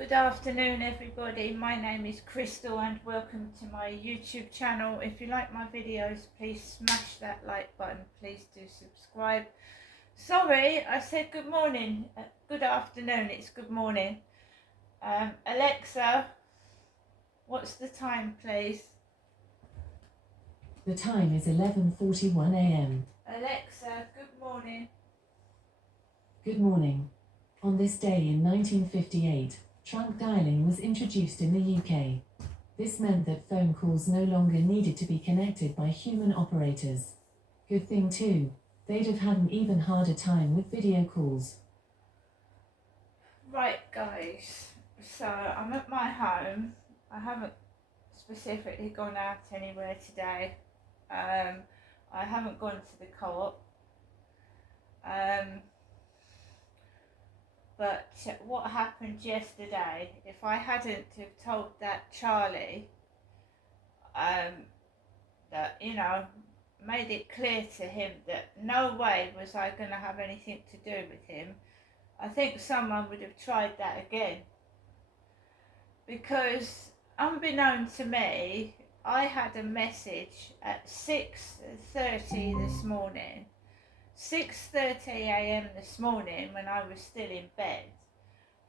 Good afternoon everybody, my name is Crystal and welcome to my YouTube channel. If you like my videos, please smash that like button, please do subscribe. Sorry, I said good morning, good afternoon, it's good morning. Alexa, what's the time please? The time is 11:41 a.m. Alexa, good morning. Good morning. On this day in 1958, trunk dialing was introduced in the UK. This meant that phone calls no longer needed to be connected by human operators. Good thing too, they'd have had an even harder time with video calls. Right guys, so I'm at my home. I haven't specifically gone out anywhere today. I haven't gone to the co-op. But what happened yesterday, if I hadn't have told that Charlie, that, you know, made it clear to him that no way was I going to have anything to do with him, I think someone would have tried that again. Because unbeknown to me, I had a message at 6:30 this morning, 6:30 a.m. this morning when I was still in bed,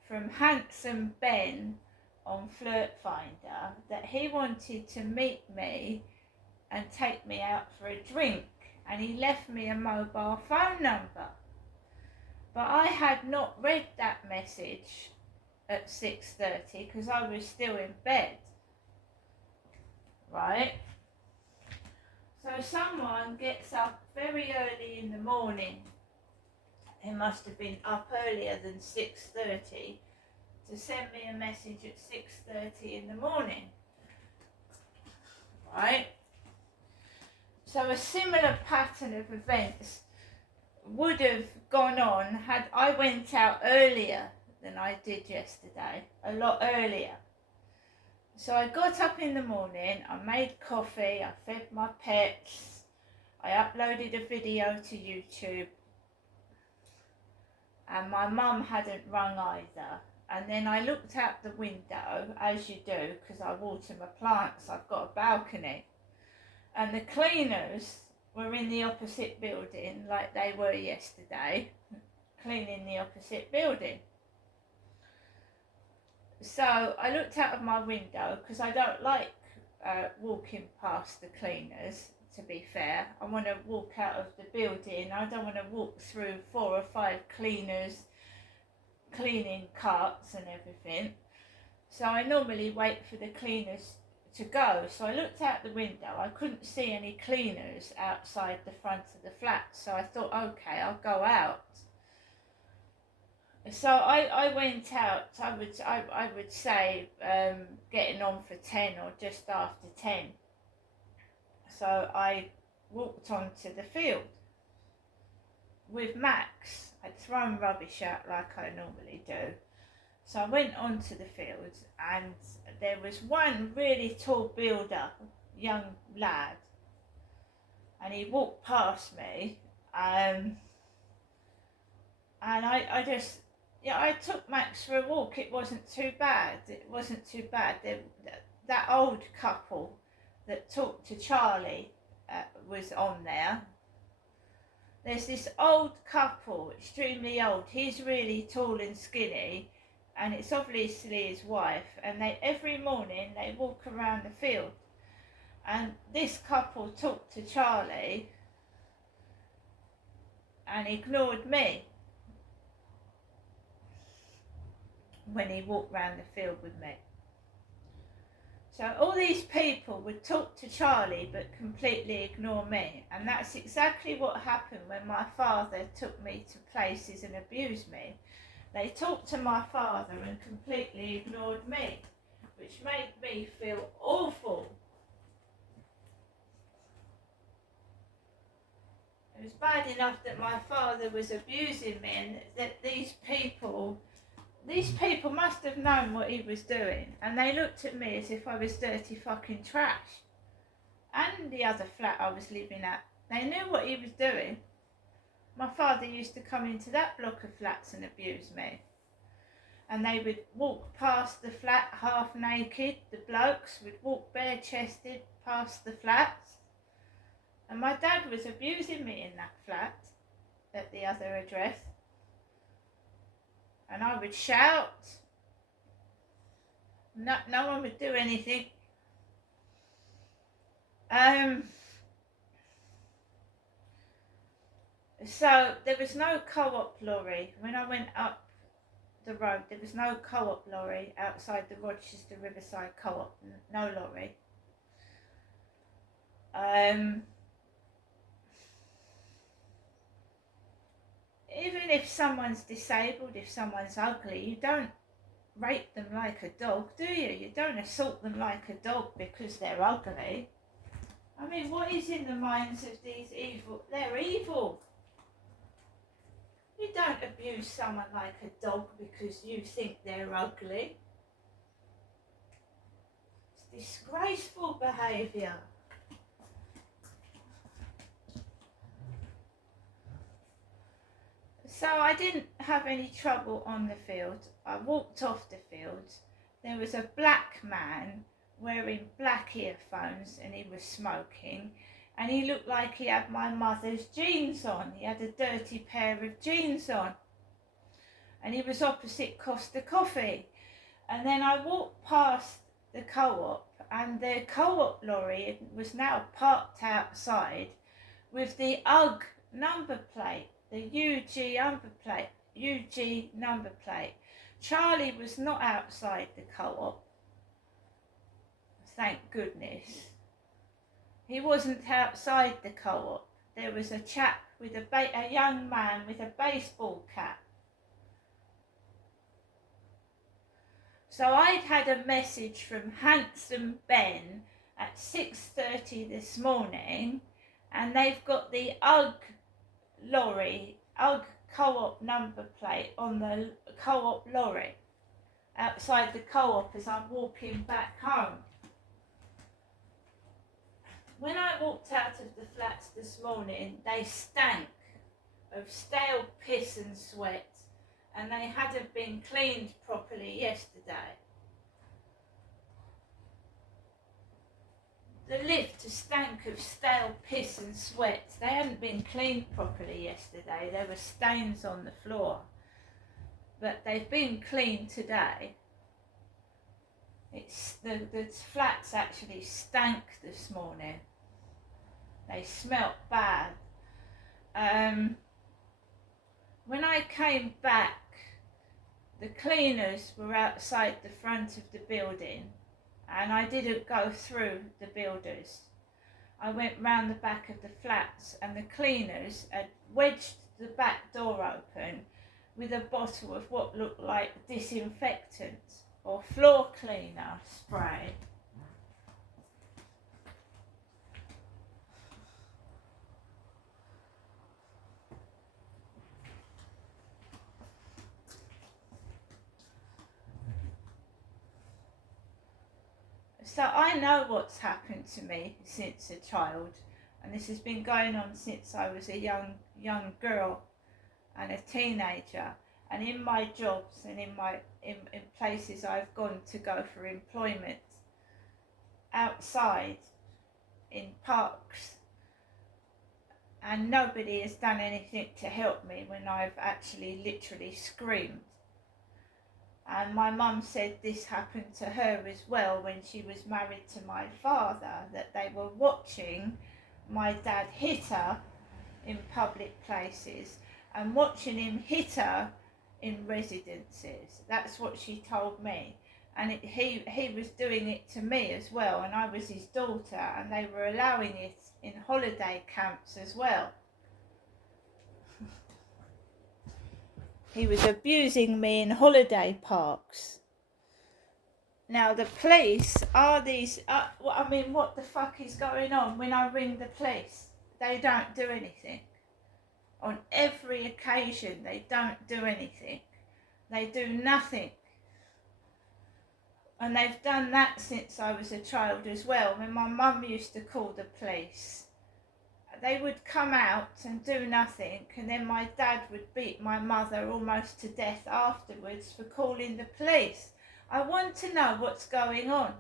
from Handsome Ben on Flirt Finder, that he wanted to meet me and take me out for a drink, and he left me a mobile phone number. But I had not read that message at 6:30 because I was still in bed, right? So someone gets up very early in the morning, he must have been up earlier than 6:30, to send me a message at 6:30 in the morning, right? So a similar pattern of events would have gone on had I went out earlier than I did yesterday, a lot earlier. So I got up in the morning, I made coffee, I fed my pets, I uploaded a video to YouTube, and my mum hadn't rung either. And then I looked out the window, as you do, because I water my plants, I've got a balcony, and the cleaners were in the opposite building like they were yesterday, cleaning the opposite building. So I looked out of my window because I don't like walking past the cleaners, to be fair. I want to walk out of the building. I don't want to walk through 4 or 5 cleaners cleaning carts and everything. So I normally wait for the cleaners to go. So I looked out the window. I couldn't see any cleaners outside the front of the flat. So I thought, okay, I'll go out. So I went out, I would say getting on for 10 or just after 10. So I walked onto the field with Max. I'd thrown rubbish out like I normally do. So I went onto the field and there was one really tall builder, young lad, and he walked past me, and I just, yeah, I took Max for a walk. It wasn't too bad. That old couple that talked to Charlie was on there. There's this old couple, extremely old. He's really tall and skinny, and it's obviously his wife. And every morning they walk around the field. And this couple talked to Charlie and ignored me when he walked round the field with me. So all these people would talk to Charlie but completely ignore me, and that's exactly what happened when my father took me to places and abused me. They talked to my father and completely ignored me, which made me feel awful. It was bad enough that my father was abusing me, and that these people must have known what he was doing, and they looked at me as if I was dirty fucking trash. And the other flat I was living at, they knew what he was doing. My father used to come into that block of flats and abuse me. and they would walk past the flat half naked. The blokes would walk bare chested past the flats, and my dad was abusing me in that flat at the other address, and I would shout. No one would do anything. So there was no co-op lorry. When I went up the road, there was no co-op lorry outside the Rochester Riverside Co-op. No lorry. Even if someone's disabled, if someone's ugly, you don't rape them like a dog, do you? You don't assault them like a dog because they're ugly. I mean, what is in the minds of these evil? They're evil. You don't abuse someone like a dog because you think they're ugly. It's disgraceful behaviour. So I didn't have any trouble on the field. I walked off the field. There was a black man wearing black earphones and he was smoking, and he looked like he had my mother's jeans on. He had a dirty pair of jeans on, and he was opposite Costa Coffee. And then I walked past the co-op, and the co-op lorry was now parked outside with the UGG number plate, the UG number plate. Charlie was not outside the co-op, thank goodness. He wasn't outside the co-op. There was a chap with a young man with a baseball cap. So I'd had a message from Handsome Ben at 6:30 this morning, and they've got the UGG lorry, UGG co-op number plate on the co-op lorry outside the co-op as I'm walking back home. When I walked out of the flats this morning, they stank of stale piss and sweat, and they hadn't been cleaned properly yesterday. The lift stank of stale piss and sweat. They hadn't been cleaned properly yesterday. There were stains on the floor, but they've been cleaned today. It's the flats actually stank this morning. They smelt bad. When I came back, the cleaners were outside the front of the building, and I didn't go through the builders. I went round the back of the flats, and the cleaners had wedged the back door open with a bottle of what looked like disinfectant or floor cleaner spray. So I know what's happened to me since a child, and this has been going on since I was a young girl and a teenager, and in my jobs and in places I've gone to go for employment, outside in parks, and nobody has done anything to help me when I've actually literally screamed. And my mum said this happened to her as well when she was married to my father, that they were watching my dad hit her in public places and watching him hit her in residences. That's what she told me. And he was doing it to me as well, and I was his daughter, and they were allowing it in holiday camps as well. He was abusing me in holiday parks. Now the police are these, I mean, what the fuck is going on? When I ring the police, they don't do anything. On every occasion, they don't do anything. They do nothing. And they've done that since I was a child as well. When my mum used to call the police, they would come out and do nothing, and then my dad would beat my mother almost to death afterwards for calling the police. I want to know what's going on.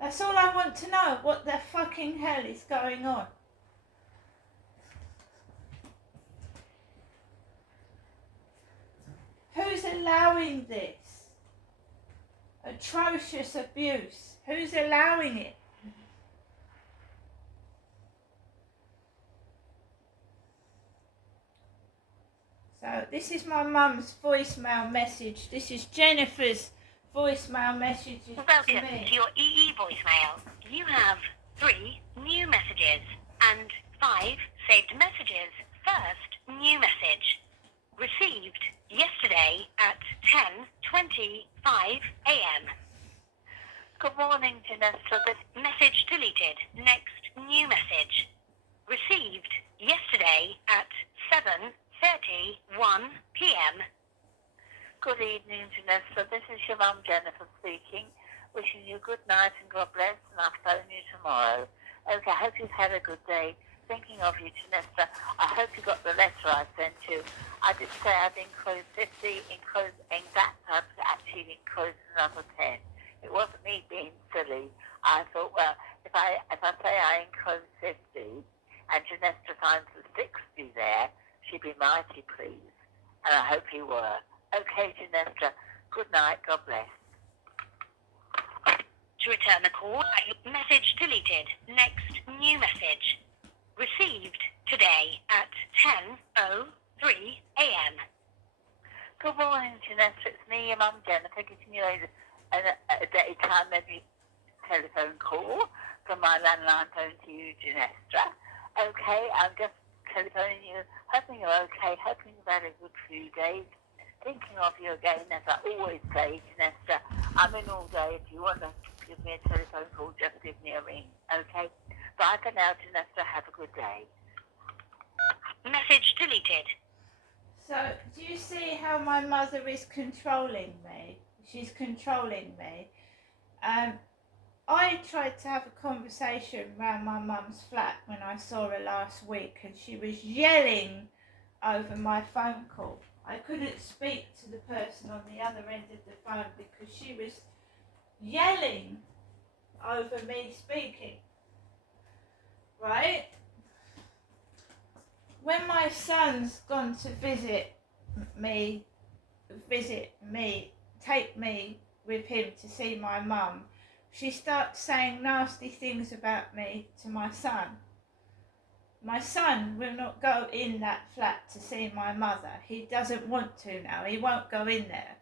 That's all I want to know. What the fucking hell is going on? Who's allowing this atrocious abuse? Who's allowing it? So this is my mum's voicemail message. This is Jennifer's voicemail message to Welcome me. to your EE voicemail. You have 3 new messages and 5 saved messages. First new message. Received yesterday at 10:25 a.m. Good morning, Janessa. This message deleted. Next new message. Received yesterday at 7:31 p.m. Good evening, Janessa. This is your mum, Jennifer, speaking. Wishing you good night and God bless, and I'll phone you tomorrow. Okay, I hope you've had a good day. Thinking of you, Janessa. I hope you got the letter I sent you. I did say I'd enclose 50, in that I'd actually enclosed another 10. It wasn't me being silly. I thought, well, if I say I enclose 50 and Janessa finds the 60 there, she'd be mighty pleased. And I hope you were. Okay, Janessa. Good night. God bless. To return the call, message deleted. Next new message. Received today at 10:03 a.m. Good morning, Janessa. It's me, your mum, Jennifer, giving you a daytime maybe telephone call from my landline phone to you, Janessa. Okay, I'm just telephoning you, hoping you're okay, hoping you've had a good few days. Thinking of you again, as I always say, Janessa. I'm in all day. If you want to give me a telephone call, just give me a ring, okay? Bye for now, Janessa. Have a good day. Message deleted. So, do you see how my mother is controlling me? She's controlling me. I tried to have a conversation around my mum's flat when I saw her last week, and she was yelling over my phone call. I couldn't speak to the person on the other end of the phone because she was yelling over me speaking. Right? When my son's gone to visit me, take me with him to see my mum, she starts saying nasty things about me to my son. My son will not go in that flat to see my mother. He doesn't want to now. He won't go in there.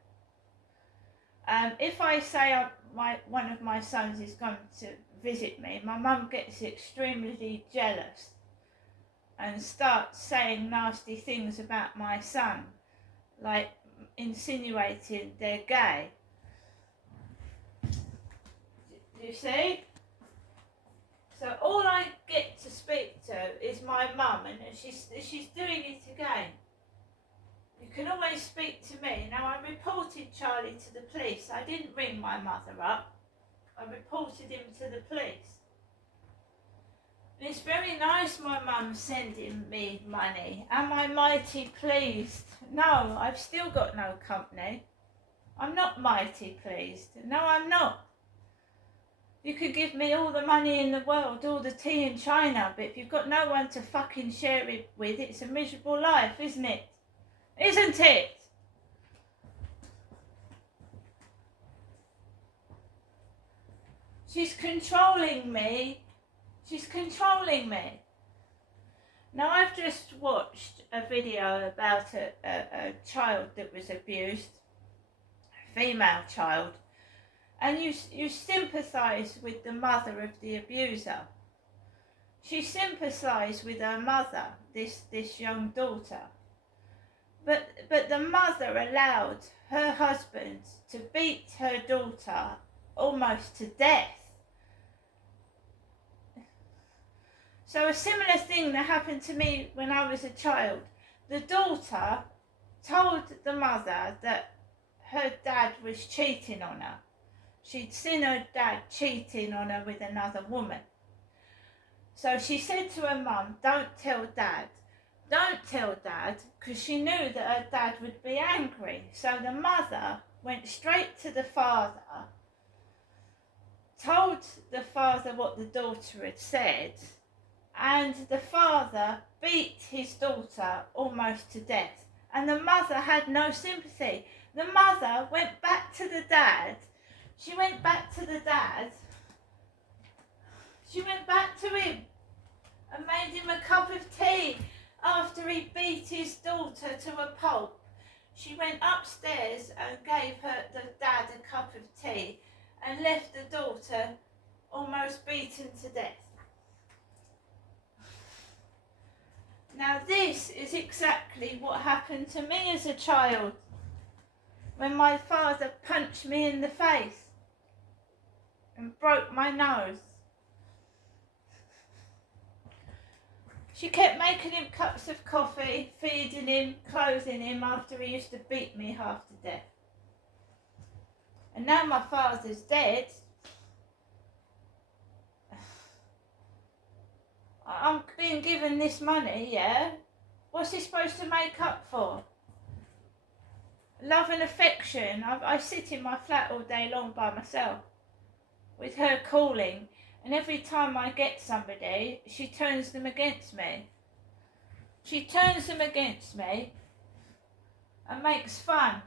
If I say one of my sons is going to visit me, my mum gets extremely jealous and starts saying nasty things about my son, like insinuating they're gay. Do you see? So all I get to speak to is my mum, and she's doing it again. You can always speak to me. Now, I reported Charlie to the police. I didn't ring my mother up. I reported him to the police. And it's very nice my mum sending me money. Am I mighty pleased? No, I've still got no company. I'm not mighty pleased. No, I'm not. You could give me all the money in the world, all the tea in China, but if you've got no one to fucking share it with, it's a miserable life, isn't it? Isn't it? She's controlling me. She's controlling me. Now, I've just watched a video about a child that was abused, a female child, and you sympathise with the mother of the abuser. She sympathised with her mother, this young daughter. But the mother allowed her husband to beat her daughter almost to death. So a similar thing that happened to me when I was a child. The daughter told the mother that her dad was cheating on her. She'd seen her dad cheating on her with another woman. So she said to her mum, don't tell Dad. Don't tell Dad, because she knew that her dad would be angry. So the mother went straight to the father, told the father what the daughter had said, and the father beat his daughter almost to death. And the mother had no sympathy. The mother went back to the dad. She went back to the dad. She went back to him and made him a cup of tea after he beat his daughter to a pulp. She went upstairs and gave the dad a cup of tea and left the daughter almost beaten to death. Now this is exactly what happened to me as a child when my father punched me in the face and broke my nose. She kept making him cups of coffee, feeding him, clothing him after he used to beat me half to death. And now my father's dead, I'm being given this money, yeah? What's he supposed to make up for? Love and affection. I sit in my flat all day long by myself with her calling, and every time I get somebody, she turns them against me. She turns them against me and makes fun.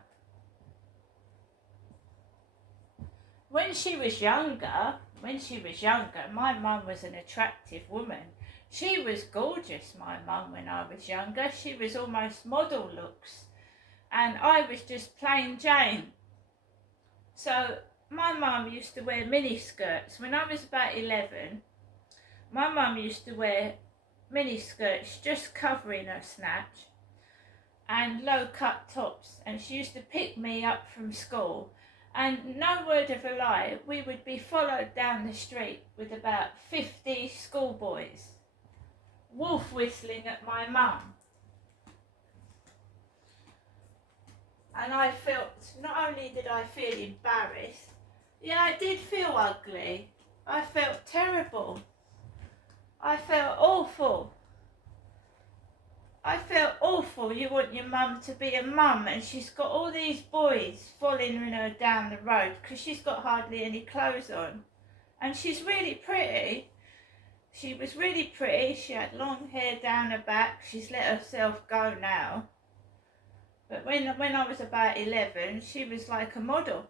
When she was younger, my mum was an attractive woman. She was gorgeous, my mum, when I was younger. She was almost model looks. And I was just plain Jane. So my mum used to wear mini skirts. When I was about 11, my mum used to wear mini skirts just covering her snatch and low cut tops. And she used to pick me up from school. And no word of a lie, we would be followed down the street with about 50 schoolboys, wolf whistling at my mum. And I felt, not only did I feel embarrassed, yeah, I did feel ugly. I felt terrible. I felt awful. I felt awful. You want your mum to be a mum and she's got all these boys following her down the road because she's got hardly any clothes on. And she's really pretty. She was really pretty. She had long hair down her back. She's let herself go now. But when I was about 11, she was like a model.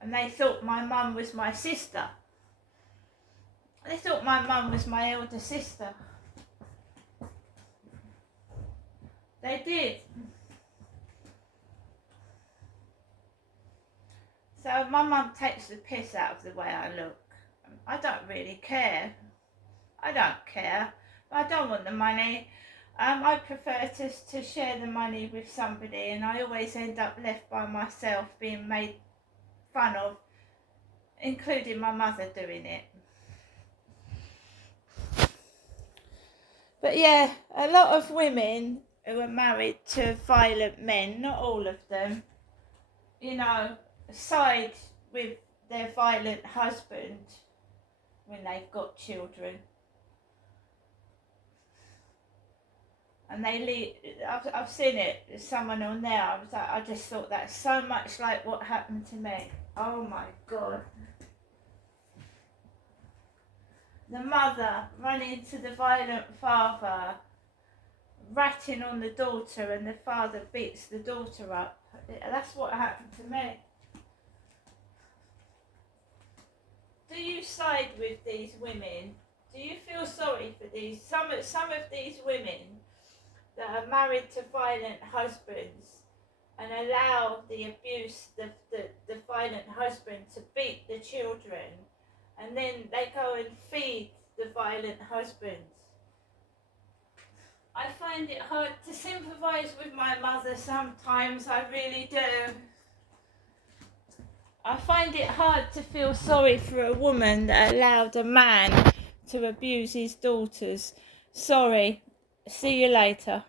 And they thought my mum was my sister. They thought my mum was my elder sister. They did. So my mum takes the piss out of the way I look. I don't really care. I don't care. I don't want the money. I prefer to share the money with somebody, and I always end up left by myself being made fun of, including my mother doing it. But yeah, a lot of women who are married to violent men, not all of them, you know, side with their violent husband when they've got children. And they leave. I've seen it. There's someone on there. I just thought that's so much like what happened to me. Oh my God. The mother running to the violent father, ratting on the daughter, and the father beats the daughter up. That's what happened to me. Do you side with these women? Do you feel sorry for these some of these women that are married to violent husbands and allow the abuse, the violent husband to beat the children, and then they go and feed the violent husbands? I find it hard to sympathise with my mother sometimes, I really do. I find it hard to feel sorry for a woman that allowed a man to abuse his daughters. Sorry. See you later.